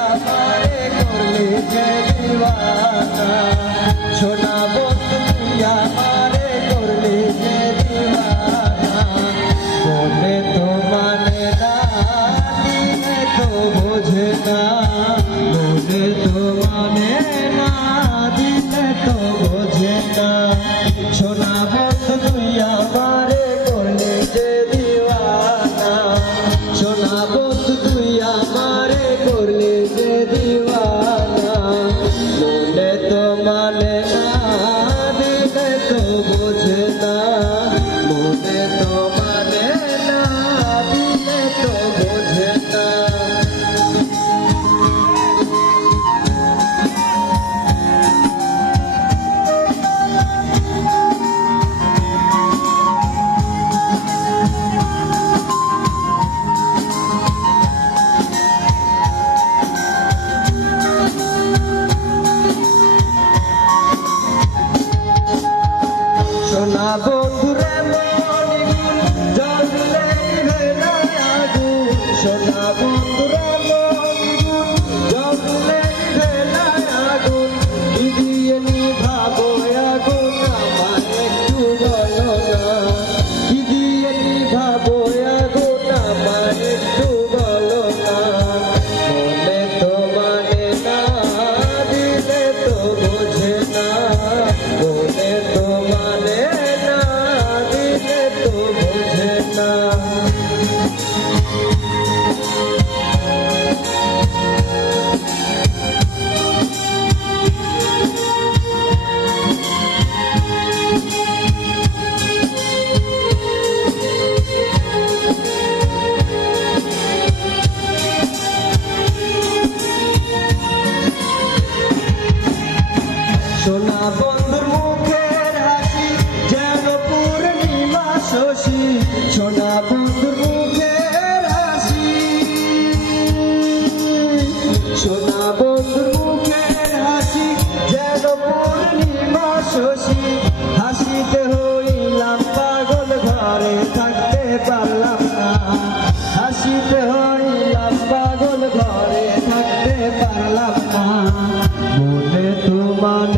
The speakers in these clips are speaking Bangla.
আমারে করলে যে দিওয়ানা সোনা বন্ধু আমারে করলে যে দিওয়ানা বলে তো মানে না তো বোঝে না। বলে তো ना সোনা বন্ধুর মুখের হাসি, যেন পূর্ণিমা শশী। সোনা বন্ধুর মুখের হাসি। সোনা বন্ধুর মুখের হাসি, যেন পূর্ণিমা শশী। হাসিতে হইলাম পাগল ঘরে, থাকতে পারলাম না। হাসিতে হইলাম পাগল ঘরে, থাকতে পারলাম না। মনে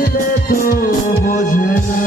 দিলে তো বোঝে না।